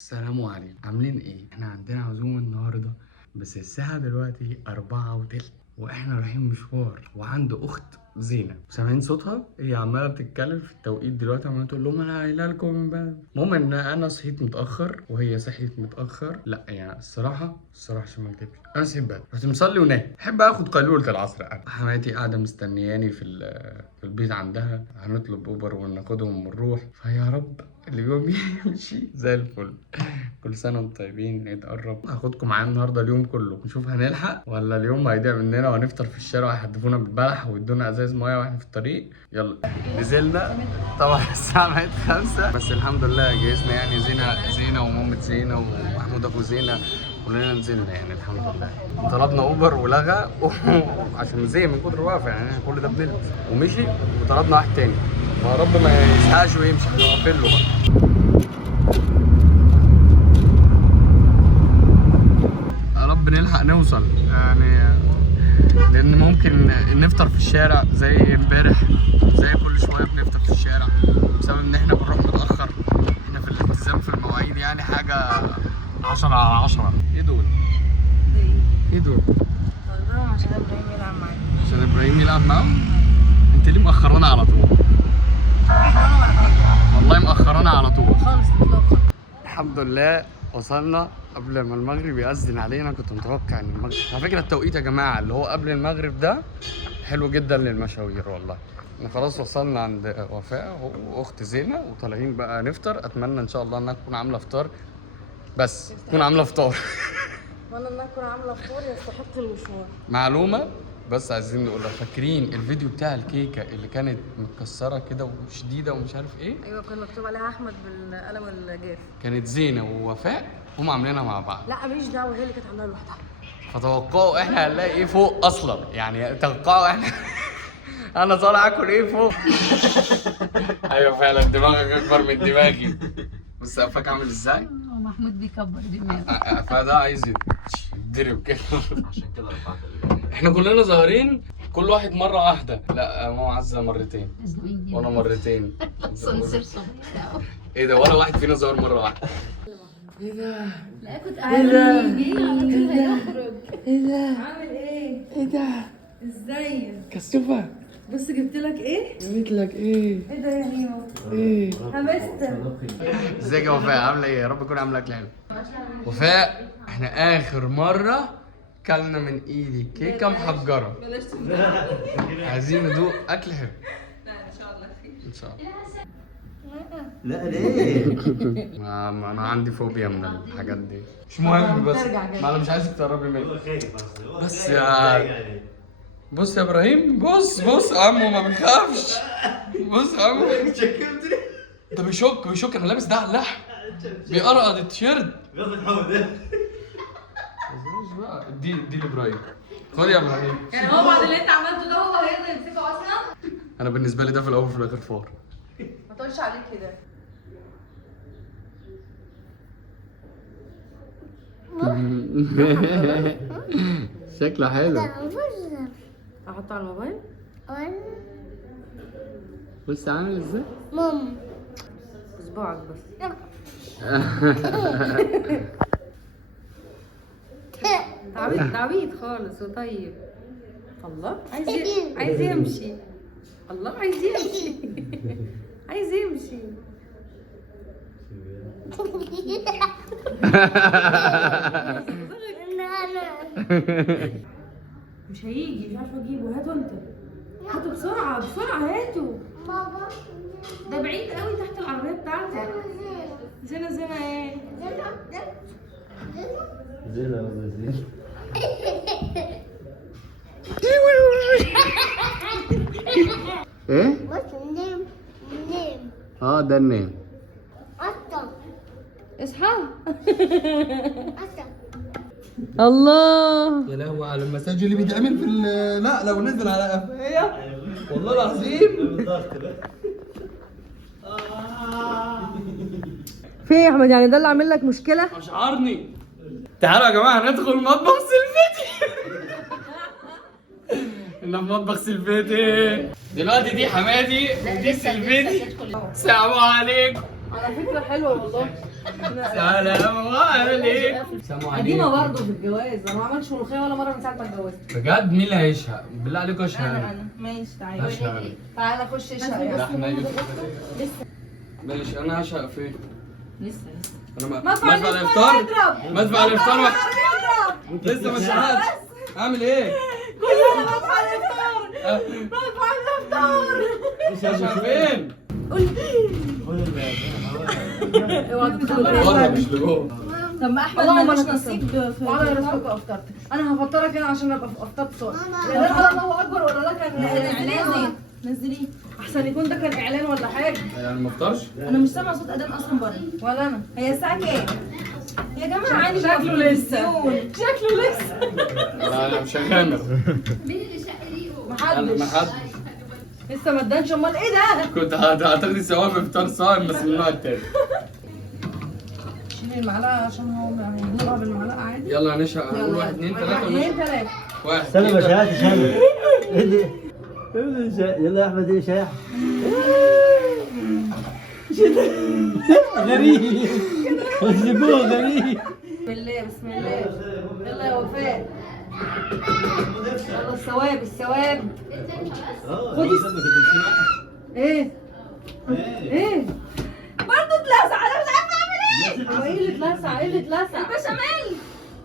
السلام عليكم، عاملين ايه؟ احنا عندنا عزومة النهاردة، بس الساعة دلوقتي 4:03 واحنا رايحين مشوار، وعند اخت زينة سامعين صوتها؟ هي عمالة بتتكلم في التوقيت دلوقتي، عمالة تقول لهم انا قايله لكم من بدري. المهم ان انا صحيت متأخر وهي صحيت متأخر، لا يعني الصراحة عشان ما اكدبش انا صحيت بدري، رحت مصلي ونايم. احب اخد قيلولة العصر. انا حماتي قاعدة مستنياني في البيت عندها، هنطلب اوبر وناخدهم ونروح، فيا رب اليوم يمشي زي الفل. كل سنة وانتم طيبين، عيد قرب. هاخدكم معايا النهارده اليوم كله، نشوف هنلحق ولا اليوم هيضيع مننا وهنفطر في الشارع وهيحدفونا بالبلح ويدونا ازاز ميه واحنا في الطريق. يلا نزلنا. طبعا الساعة بقت 5 بس الحمد لله جهزنا، يعني زينة ومامة زينة ومحمود ابو زينة كلنا نزلنا يعني الحمد لله. طلبنا اوبر ولغى عشان زي من كتر الوقفة، يعني احنا كل ده بنلبس ومشي، وطلبنا واحد تاني، فيا رب ما يزهقش ويمشي، احنا واقفين له بقى. يا رب نلحق نوصل يعني، لان ممكن نفطر في الشارع زي امبارح، زي كل شويه بنفطر في الشارع بسبب ان احنا بنروح متاخر. احنا في الالتزام في المواعيد يعني حاجه 10/10. ايه دول؟ ايه دول؟ عشان ابراهيم يلعب معانا. عشان ابراهيم يلعب معاهم؟ انت ليه مأخرانا على طول؟ والله مأخرانا على طول خالص اطلاقا. الحمد لله وصلنا قبل ما المغرب يأذن علينا. كنت متوقع ان المغرب، على فكره التوقيت يا جماعه اللي هو قبل المغرب ده حلو جدا للمشاوير والله. احنا خلاص وصلنا عند وفاء واخت زينه وطالعين بقى نفطر. اتمنى ان شاء الله انها تكون عامله فطار، بس تكون عامله فطار. وانا انها تكون عامله فطور يستحق المشوار. معلومه بس عايزين نقولها، فاكرين الفيديو بتاع الكيكه اللي كانت متكسره كده وشديده ومش عارف ايه؟ ايوه كان مكتوب عليها احمد بالقلم الجاف. كانت زينه ووفاء هم عاملينها مع بعض. لا ماليش دعوه، هي اللي كانت عاملاها لوحدها. فتوقعوا احنا هنلاقي ايه فوق اصلا، يعني توقعوا احنا انا طالع اكل ايه فوق. ايوه فعلا دماغك اكبر من دماغي. بص قفاك عامل ازاي؟ محمود بيكبر دماغه. فده عايز يتضرب كده. عشان كده رفعت. احنا كلنا ظاهرين كل واحد مره واحده. لا ماما عزه مرتين وانا مرتين. ايه ده، ولا واحد فينا ظهر مره واحده. ايه ده؟ لا كنت قاعد يجي على طول هيخرج. ايه ده؟ عامل ايه؟ ايه ده؟ ازيك؟ كسوفة بص جبت لك ايه؟ جبت لك ايه؟ ايه ده يا هيمو؟ ايه؟ همستر. ازيك يا وفاء، عامله ايه؟ يا رب تكون عامله اكل حلو. وفاء احنا اخر مره كلنا من ايدي كيكه محجره، بلاش عايزين ندوق اكل حلو. لا ان شاء الله خير. ان شاء الله. لا ليه؟ ما انا عندي فوبيا من الحاجات دي. مش مهم بس ما انا مش عايزك تقربي مني. بس بص يا ابراهيم، بص عمو ما بنخافش. بص عمو ده بيشك انا لابس ده على اللحم، بيقرقض التيشيرت. بياخد حوده. دي لابراهيم. خد يا ابراهيم. يعني هو بعد اللي انت عملته ده هو هيقدر يمسكه اصلا؟ انا بالنسبه لي ده في الاول وفي الاخر فار. ما تقولش عليه كده. شكله حلو. احطه على الموبايل؟ بص عامل ازاي؟ صباعك بس. تعبيط خالص وطيب. الله عايز يمشي. الله عايز يمشي. عايز يمشي. مش هيجي، مش عارفه اجيبه. هاته انت، هاته بسرعه هاته. ده بعيد قوي تحت العربيه بتاعتك. زينة ايه؟ زين ايه؟ ده النيم. اصحى. الله يا لهوي على المساج اللي بيتعمل في لا لو نزل على قفايا والله العظيم. في ايه يا احمد؟ يعني ده اللي عامل لك مشكله؟ اشعرني. تعالوا يا جماعه ندخل مطبخ سلفتي. احنا في مطبخ سلفتي دلوقتي. دي حمادي ودي سلفتي. السلام عليكم. على فكره حلوه والله. سلام عليكم. سلام قديمه عليكم. برضه في الجواز، انا ما عملتش ملوخيه ولا مره من ساعه ما اتجوزت. بجد مين اللي هيشهق؟ بالله عليكم اشهق. انا ماشي تعالى. هشهق. تعالى خش اشهق لا يلا. احنا ماشي انا هشهق فين؟ لسه انا مدفع مدفع الافطار الافطار. يضرب. مدفع الافطار يضرب. لسه ما شهقتش. اعمل ايه؟ كلنا مدفع الافطار. مدفع الافطار. هشهق فين؟ اوعى تدخل بره مش لجوه. طب ما احمد مالوش نصيب في وعلى رزقك افطرت. انا هفطرك هنا عشان ابقى افطرت بسرعه. لا الله اكبر ولا ده كان اعلان؟ نزليه احسن يكون ده كان اعلان ولا حاجه. يعني ما افطرش؟ انا مش سامعه صوت اذان اصلا بره ولا انا. هي الساعه كام يا جماعه؟ عادي شكله لسه. شكله لسه. لا لا مش هغامر. محدش محدش. لسه ما ادانش. امال ايه ده؟ كنت هتاخدي ثواب افطار صائم بس من النوع التاني. شيل المعلقه عشان هو هيدورها بالمعلقه عادي. يلا هنشهق. هنقول 1 2 3 2 3. 1 استنى ما شاهدتش انا. ايه ده؟ يلا يا احمد ايه شاح؟ غريب. سيبوه غريب. بسم الله بسم الله. يلا يا وفاء. يلا الثواب الثواب. خدي ايه؟ ايه؟ برضه اتلسع. انا مش عارفه اعمل ايه. هو ايه اللي اتلسع؟ ايه اللي اتلسع؟ البشاميل.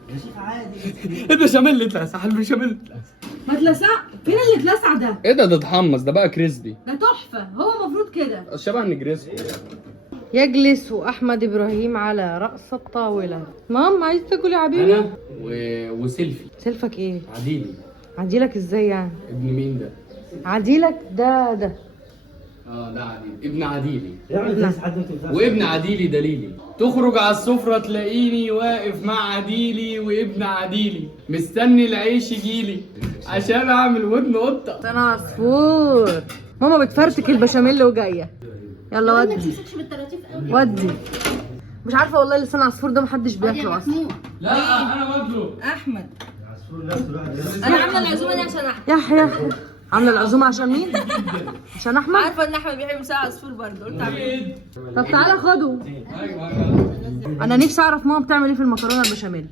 يا شيخ عادي. البشاميل اللي اتلسع. البشاميل اللي اتلسع. ما اتلسع. فين اللي اتلسع ده؟ ايه ده اتحمص ده بقى كريسبي. ده تحفه. هو المفروض كده. شبه النجريسكو. يجلس أحمد إبراهيم على رأس الطاولة. مام عايز تاكل يا حبيبي؟ انا وسيلفي. سلفك إيه؟ عديلي. عديلك إزاي يعني؟ ابن مين ده؟ عديلك ده ده عديلي. ابن عديلي. يعمل زي حد انت بتعرف. وابن عديلي دليلي. تخرج على السفرة تلاقيني واقف مع عديلي وابن عديلي مستني العيش يجيلي عشان اعمل ودن قطة. أنا عصفور. ماما بتفرتك البشاميل وجاية. يلا ودي. ودي. مش عارفة والله لسان عصفور ده محدش بياكله أصلا. لا انا واكله. أحمد. عصفور نفسه الواحد. أنا عاملة العزومة دي عشان أحمد. يحيى. عاملة العزومة عشان مين؟ عشان أحمد؟ عارفة إن أحمد بيحب لسان عصفور برضه. قلت أعمل. طب تعالى خده. أنا نفسي أعرف ماما بتعمل إيه في المكرونة البشاميل.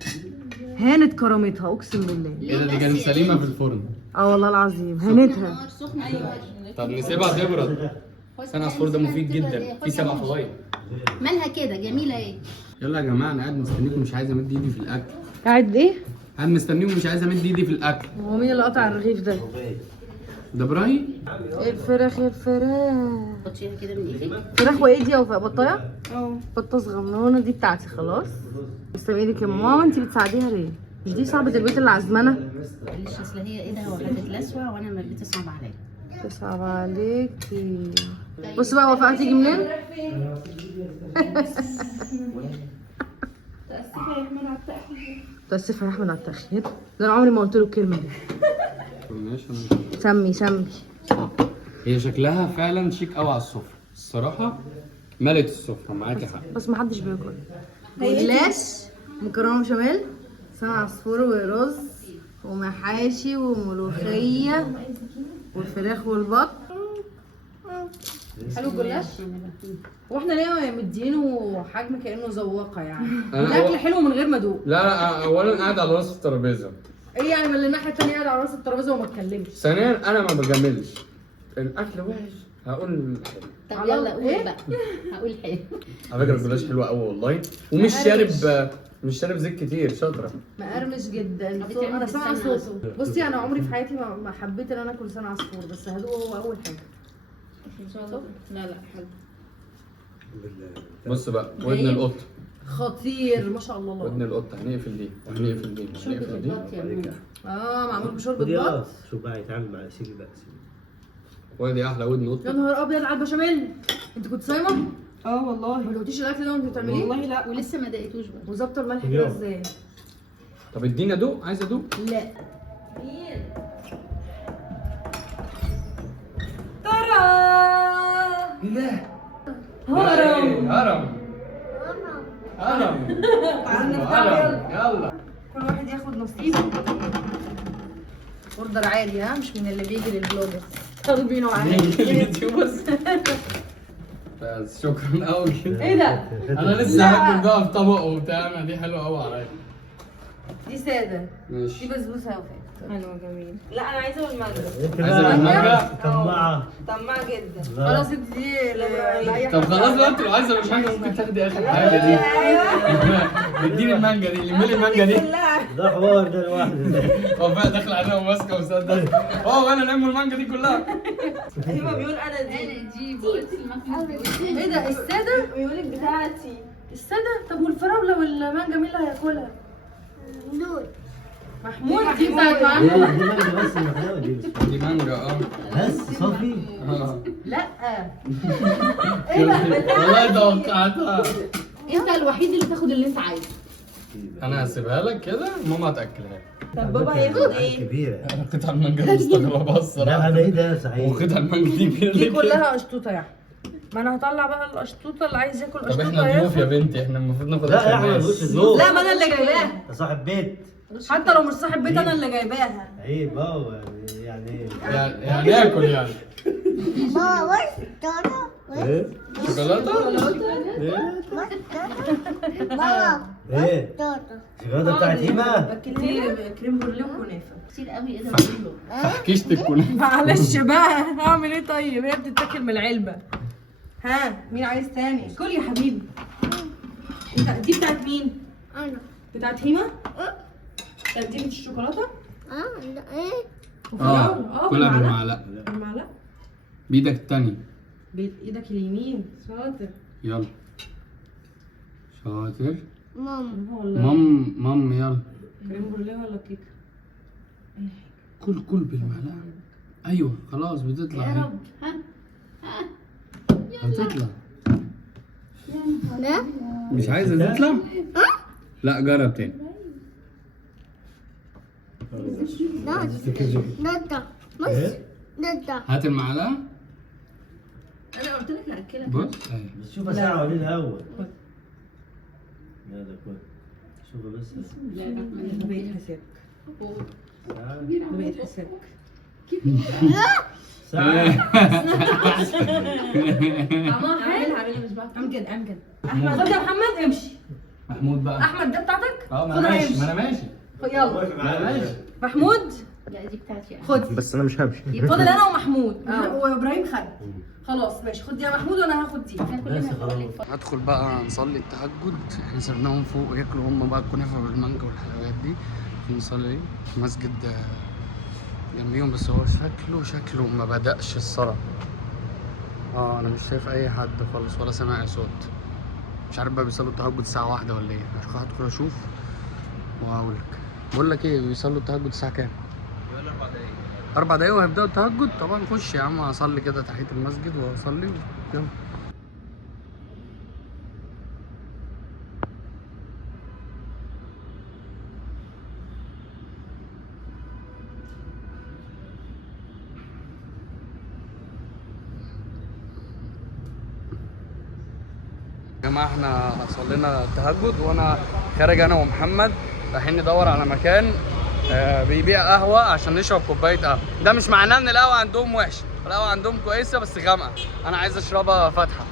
هانت كرامتها أقسم بالله. ايه ده دي كانت سليمة في الفرن. والله العظيم هانتها. طب نسيبها تبرد. لسان عصفور ده مفيد جدا فيه 7 فوائد. مالها كده جميله ايه؟ يلا يا جماعة انا قاعد مستنيكم مش عايز امد ايدي في الاكل. قاعد إيه؟ قاعد مستنيكم مش عايز امد ايدي في الاكل. هو مين اللي قطع الرغيف ده؟ ده ابراهيم. الفراخ الفراخ. خديها كده من ايديك. فراخ وايه دي يا وفاء؟ بطايه؟ بطه صغنونه دي بتاعتي خلاص. تسلم ايدك يا ماما. انت بتساعديها ليه؟ مش دي صاحبة البيت اللي عزمانة؟ معلش اصل هي ايدها هتتلسوع وانا ما بتصعب عليا. تصعب عليكي. بصي بقى وفاء هتيجي منين؟ تأسف يا أحمد على التأخير. ده أنا عمري ما قلت له الكلمة دي. سمي سمي. هي شكلها فعلا شيك قوي على السفرة الصراحة. ملت السفرة معاكي حق. بس محدش بياكل. جلاش مكرونة بشاميل لسان عصفور ورز ومحاشي وملوخية والفراخ والبط. حلو الجلاش؟ واحنا ليه مدينه حجم كأنه ذواقة يعني؟ الأكل حلو من غير ما ادوق. لا لا اولا قاعد على راس الترابيزة. ايه يعني من الناحية التانية قاعد على راس الترابيزة وما اتكلمش؟ ثانيا انا ما بجاملش. الاكل وحش هقول طب على يلا قول إيه؟ بقى. هقول حاجه. على فكرة الجلاش حلو قوي والله ومش شارب زيت كتير. شاطرة. مقرمش جدا. بتعمل انا سامعة لسان صوته. بصي انا عمري في حياتي ما حبيت ان انا اكل لسان عصفور بس هدوقه هو اول حاجة. ان شاء الله. لا حلو. بص بقى ودن القط. خطير ما شاء الله. ودن القط هنقفل دي وهنقفل دي هنقفل دي. معمول بشوربة خد يا بط. شو بقى يتعامل مع سيدي بقى. ودي احلى ودن يا قط. نهار ابيض على البشاميل. انت كنت صايمة؟ والله. ما دوقتيش الاكل ده وانت بتعمليه؟ والله لا ولسه ما دقيتوش بقى. وظبط الملح كده ازاي؟ طب اديني ادوق. عايز ادوق. لا. ترى لا هرم. هرم. تعالى نفتح يلا. كل واحد ياخد نصيبه. اوردر عالي ها مش من اللي بيجي للبلوجر. طالبينه عالي. اليوتيوبرز. بس شكرا قوي كده. ايه ده؟ انا لسه هاكل بقى في طبق وبتاع، انا دي حلوه قوي عليا. دي ساده، دي ماشي. بسبوسه يا وفاء. حلوه جميل. لا انا عايزه بالمانجا. عايزه بالمانجا؟ طماعة. طماعه جدا. خلاص انت دي لاي حد. طب خلاص بقى، انت لو عايزه بالمانجا ممكن تاخدي اخر حاجه دي. اديني المانجا دي، لمي المانجا دي. ده حوار ده لوحده. وفاء داخل علينا وماسكه ومصدق. وانا لم المانجا دي كلها. ايوه بيقول انا دي. دي قلت ايه ده الساده؟ بيقول لك بتاعتي الساده. طب والفراوله والمانجا مين اللي هياكلها؟ محمود. دي بتاعت دي محمود. مانجا بس المحلاوة دي بس. دي مانجا بس صافي. لا ايه ده والله توقعتها. انت الوحيد اللي تاخد اللي انت عايزه. انا هسيبها لك كده، ماما هتاكلها لك. طب بابا هياخد ايه؟ كبيرة. قطع المانجا مستغربة لا الصراحة. هذا ايه ده يا سعيد؟ وقطع المانجا دي كبيرة دي ليه كده؟ كلها قشطوطه يا احمد. ما انا هطلع بقى القشطوطه اللي عايز ياكل طب قشطوطه احنا ضيوف يا ياخد. بنتي، احنا المفروض ناخد لا آخر يا احمد ناس. مش ذوق. لا ما انا اللي جايباها. يا صاحب بيت. حتى لو مش صاحب بيت انا اللي جايباها. عيب اه يعني ايه؟ يعني ناكل يعني. ايه؟ شوكولاتة؟ ايه؟ الشوكولاتة بتاعت هيما؟ كتير كريم بروليه وكنافه. كتير قوي ايه ده كله. فحكيشة الكنافة. معلش بقى هعمل ايه طيب؟ هي بتتاكل من العلبه. ها مين عايز تاني؟ كل يا حبيبي. دي بتاعت مين؟ انا بتاعت هيما؟ طب دي مش الشوكولاته؟ ايه كلها بالمعلقة. بالمعلقه؟ بإيدك التانية. بايدك اليمين. شاطر. يلا. شاطر. ماما والله مام يلا. كريم بروليه ولا كيكه؟ كل بالمعلقة. أيوه خلاص بتطلع يا اهي. رب ها. هتطلع. ده مش عايزة تطلع؟ لا جرب تاني. ده بص ده هات المعلقة. انا قلت لك هاكلك. بص اهي. بس شوفها ساعة وليه الأول. يلا كل. شوفها بس. ده بقيت حسابك. ده بقيت حسابك. ساعة. طعمها حلو. هعملها مش بعرف. اعمل كده اعمل كده. احمد خد يا محمد امشي. محمود بقى. احمد ده بتاعتك؟ اه ما خدها انا ماشي، امشي. ما انا ماشي. يلا ما انا ماشي. محمود لا دي بتاعتي انا. خد. بس انا مش همشي. فاضل انا ومحمود وابراهيم خد. خلاص ماشي خد دي يا محمود وانا هاخد دي. احنا كلنا هنقول لك ندخل بقى نصلي التهجد. احنا سيبناهم فوق ياكلوا هم بقى الكنافه بالمانجا والحلويات دي. نصلي في مسجد جنبيهم، بس هو شكله ما بدأش الصلاة. انا مش شايف اي حد خالص ولا سامع صوت. مش عارف بقى بيصلوا التهجد الساعة 1 ولا ايه. هدخل اشوف وهقول لك. بقول لك ايه، بيصلوا التهجد الساعة كام؟ 4 دقايق وهيبدأوا التهجد. طبعا نخش يا عم اصلي كده تحية المسجد واصلي يلا. يا جماعة احنا صلينا التهجد وانا خارج انا ومحمد رايحين ندور على مكان بيبيع قهوة عشان نشرب كوباية قهوة. ده مش معناه ان القهوة عندهم وحشة، القهوة عندهم كويسة بس غامقة. انا عايز اشربها فاتحة.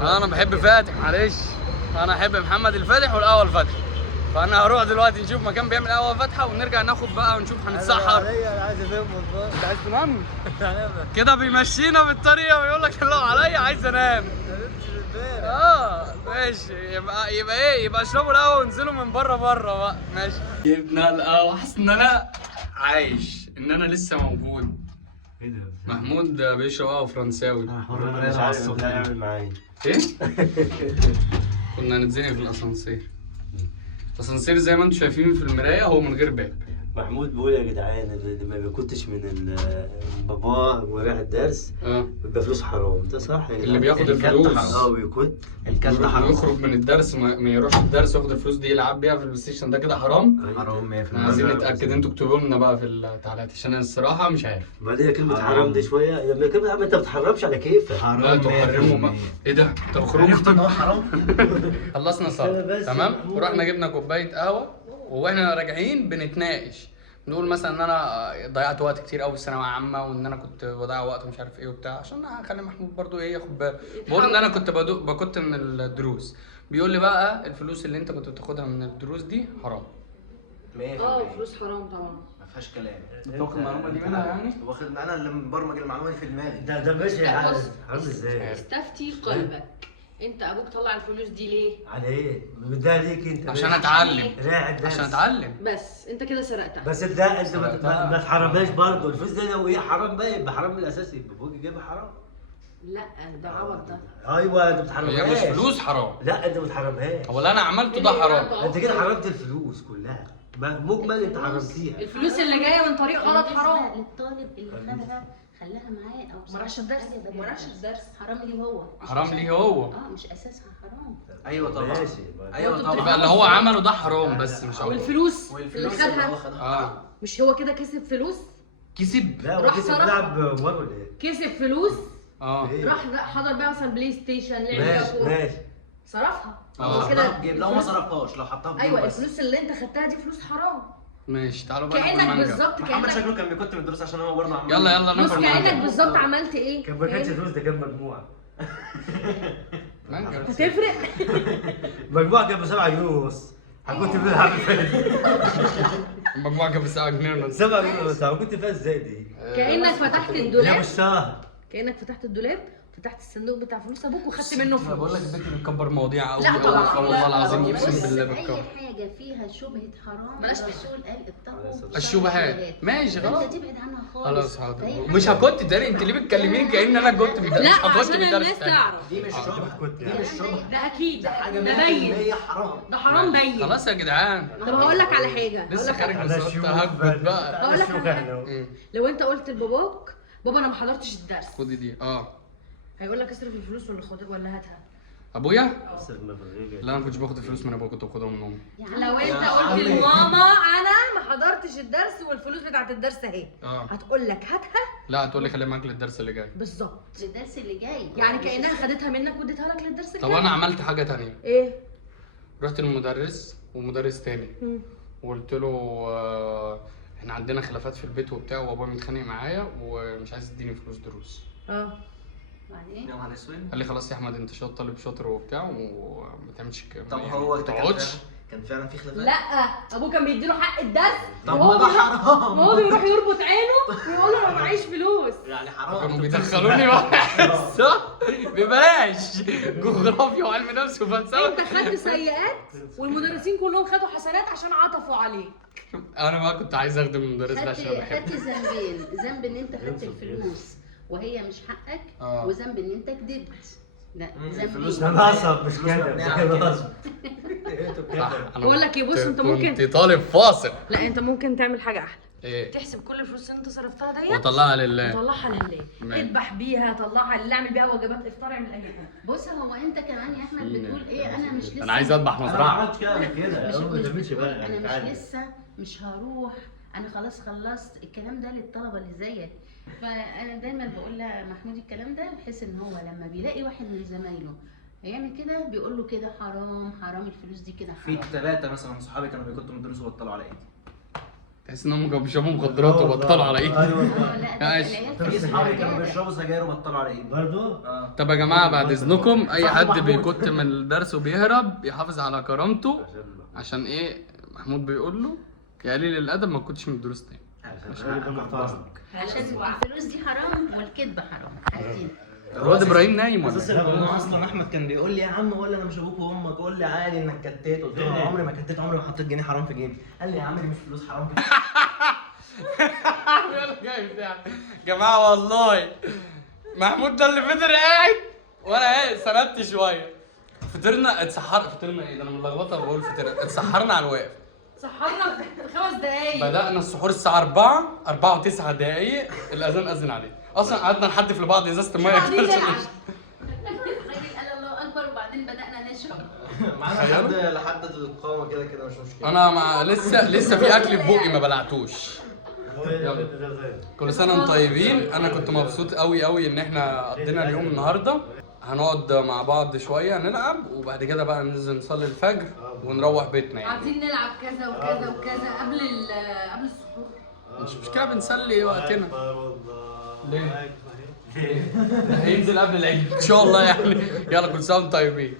انا بحب فاتح معلش. انا احب محمد الفاتح والقهوة الفاتحة. فانا هروح دلوقتي نشوف مكان بيعمل قهوة فاتحة ونرجع ناخد بقى ونشوف هنتسحر. انا عايز انام والله. انت عايز تنام؟ كده بيمشينا بالطريقة ويقول لك لو عليا عايز انام. ماشي. يبقى اشربوا القهوه وانزلوا من بره بقى. ماشي. جبنا القهوه. حاسس ان انا عايش، ان انا لسه موجود. ايه ده؟ محمود بيشرب قهوه فرنساوي. مش عارف ده يعمل معايا ايه؟ كنا هنتزنق في الاسانسير. الاسانسير زي ما انتم شايفين في المرايه هو من غير باب. محمود بيقول يا جدعان اللي ما بيكونش من باباه ورايح الدرس بيبقى فلوس حرام. ده صح؟ اللي بياخد الفلوس بيكون الكارت حرام. يخرج من الدرس ما يروحش الدرس وياخد الفلوس دي يلعب بيها في البلاي ستيشن، ده كده حرام. حرام 100%. عايزين نتاكد. انتوا اكتبوا لنا بقى في التعليقات عشان انا الصراحه مش عارف. بعدين كلمة حرام دي شوية. لما كلمة حرام انت ما بتحرمش على كيفك. لا تحرموا. ايه ده؟ طب خروج ان هو حرام. خلصنا صلاة تمام ورحنا جبنا كوباية قهوة واحنا راجعين بنتناقش نقول مثلا ان انا ضيعت وقت كتير قوي في الثانويه عامه، وان انا كنت بضيع وقت ومش عارف ايه وبتاع، عشان اخلي محمود برضو ايه ياخد باله. بقول ان انا كنت بكت من الدروس. بيقول لي بقى الفلوس اللي انت كنت بتاخدها من الدروس دي حرام. فلوس حرام طبعا، ما فيهاش كلام. انت واخد المعلومه دي منها يعني؟ واخد انا اللي مبرمج المعلومه دي في دماغي. ده ماشي حرام بص، ازاي؟ استفتي قلبك. انت ابوك طلع الفلوس دي ليه؟ على ايه؟ ده ليك انت عشان اتعلم. راعي الدرس. عشان اتعلم. بس انت كده سرقتها. بس ده انت ما تحرمهاش برضه. الفلوس دي لو هي حرام بقى يبقى حرام من الاساس، يبقى ابوك جايبها حرام. لا ده عوض ده. ايوه انت ما هي بتحرمهاش. مش فلوس حرام. لا انت ما بتحرمهاش. هو اللي انا عملته ده حرام. انت كده حرمت الفلوس كلها مجمل، انت حرمتيها. الفلوس اللي جايه من طريق غلط حرام. للطالب اللي خلاها معاه او ما راحش الدرس، ما راحش الدرس، حرام ليه هو، مش حرام ليه هو. مش اساسها حرام. ايوه طبعا. ماشي. ايوه طبعا. يبقى اللي هو عمله ده حرام بس مش هو. والفلوس اللي والفلوس اللي هو خدها اه مش هو كده كسب فلوس؟ كسب. لا هو راح كده صرف. بيلعب قمار ولا ايه؟ كسب فلوس، اه إيه؟ راح حضر بقى مثلا بلاي ستيشن، لعب ماشي كورة. ماشي. صرفها. اه. كده حطها في جيب، لو ما صرفهاش، لو حطها في جيب ايوه بس. الفلوس اللي انت خدتها دي فلوس حرام. ماشي تعالوا بقى ناكل كانك مانجا. بالظبط محمد شكله كان بيكت من الدروس عشان هو برضه عمال. يلا بص ناكل كانك مانجا. بالظبط عملت ايه؟ كان ما كانش فلوس، ده كان مجموعه. مانجا. هتفرق؟ مجموعه كان ب 7 جنيه ونص. كنت فيها هعمل فيها المجموعة كانت بساعة جنيه ونص. 7 جنيه ونص. كنت فيها ازاي دي؟ كانك فتحت لا الدولاب، بالشهر. كانك فتحت الدولاب، فتحت الصندوق بتاع فلوس ابوك وخدت منه انا بقول لك فلوس. البنت بتكبر مواضيع قوي لا طبعا. والله العظيم لا، اقسم بص، بالله اي بتكبر. حاجه فيها شبهه حرام بلاش الرسول قال اتقوا الشبهات. ماشي خلاص. انت تبعد عنها خالص. خلاص حاضر. فهي مش حاجة- هكت تاني. انت ليه بتكلميني كأن انا كنت لا مش هكت عشان بالدرس الناس تاني. تعرف. دي مش شبهه. دي مش شبهه. ده اكيد ده حاجه ده باين، 100% حرام. ده حرام باين. خلاص يا جدعان. طب هقول لك على حاجه، هقول لسه لك خارج على من الصوت ههبط بقى. هقول لك على حاجة. مم. لو انت قلت لباباك بابا انا ما حضرتش الدرس، خدي دي. اه هيقول لك اصرف الفلوس ولا خد ولا هاتها. ابويا؟ لا انا ما كنتش باخد الفلوس من ابويا، كنت باخدها من امي. لو انت يا قلت عمي. لماما انا ما حضرتش الدرس والفلوس بتاعت الدرس اهي، اه هتقول لك هاتها لا هتقول لي خليها معاك للدرس اللي جاي. بالظبط، الدرس اللي جاي يعني كانها خدتها منك واديتها لك للدرس طب الجاي. انا عملت حاجه تانية. ايه؟ رحت للمدرس ومدرس تاني وقلت له احنا عندنا خلافات في البيت وبتاع، وابويا متخانق معايا ومش عايز يديني فلوس دروس. بعدين يا نهار اسود. قال لي خلاص يا احمد انت طالب شاطر وبتاع وما تعملش كده. طب يعني هو ما ده تقعدش. كان فعلا في خلافات. لا ابوه كان بيديله حق الدرس طب وهو ما ده بيروح- حرام. وهو بيروح يربط عينه ويقول له انا معيش فلوس. يعني حرام. كانوا بيدخلوني بقى صح ببلاش جغرافيا وعلم نفس وفلسفه. انت خدت سيئات والمدرسين كلهم خدوا حسنات عشان عطفوا عليك. انا ما كنت عايز اخدم المدرس ده عشان خدت بحبه. ذنبين، ذنب ان انت خدت الفلوس وهي مش حقك، اه. وذنب ان انت كدبت. لا الفلوس ذنبين. ده نصب مش كده، مبنية ده على كده كده. نصب. صح. أنا بقول لك ايه، بص انت ممكن كنت طالب فاصل. لا انت ممكن تعمل حاجه احلى، ايه تحسب كل الفلوس اللي انت صرفتها ديت وطلعها لله. وطلعها لله، ماشي. اذبح بيها، طلعها لله، اعمل بيها وجبات افطار، اعمل اي حاجه. بص هو انت كمان يا احمد بتقول ايه، انا مش لسه انا عايز اذبح انا ما مزرعه. عملتش كده قبل كده. مش انا ما تعملش بتقول بقى انا يعني مش عادي. لسه مش هروح، انا خلاص خلصت. الكلام ده للطلبه اللي زيك، فانا دايما بقول لمحمود الكلام ده بحيث ان هو لما بيلاقي واحد من زمايله هيعمل كده بيقول له كده حرام حرام الفلوس دي كده في حرام. 3 مثلا صحابي كانوا بيكتوا من الدروس وبطلوا على ايدي. تحس ان هم كانوا بيشربوا مخدرات وبطلوا على ايدي. ايوه لا ده ماشي. العيال في كانت صحابي كانوا بتعمل كده. بيشربوا سجاير وبطلوا على ايدي. برضه طب يا جماعه بعد اذنكم اي حد بيكت من الدرس وبيهرب يحافظ على كرامته. عشان ايه محمود بيقول له كقليل الادب ما كنتش من الدروس تاني. عشان الفلوس دي حرام والكذب حرام، عايزين الواد ابراهيم نايم ولا اساسا إيه؟ هو اصلا احمد كان بيقول لي يا عم ولا انا مش ابوك وامك، قول لي عادي انك كتيت. قلت له عمري ما كتيت، عمري ما حطيت جنيه حرام في جيبي. قال لي يا عم دي مش فلوس حرام. يا جماعه والله محمود ده اللي فضل قاعد وانا ايه سندت شويه. فطرنا فطرنا ايه ده انا ملخبطه بقول فطرنا اتسحرنا على الواقف. سحرنا في 5 دقايق. بدأنا السحور الساعة 4 و9 دقايق الأذان أذن عليه. أصلا قعدنا نحدف لبعض إزازة المية قاعدين كده. نلعب. الراجل قال الله اكبر وبعدين بدانا نشرب. معانا لحد القامه كده كده مش مشكله. أنا لسه في أكل في بوقي ما بلعتوش. كل سنة وأنتم طيبين. أنا كنت مبسوط قوي إن إحنا قضينا اليوم النهاردة. هنقعد مع بعض شوية نلعب وبعد كده بقى ننزل نصلي الفجر ونروح بيتنا يعني. عايزين نلعب كذا وكذا وكذا قبل السحور. مش مشكله بنسلي وقتنا. والله. ليه؟ هينزل قبل العيد ان شاء الله يعني. يلا كل سنه وانتم طيبين.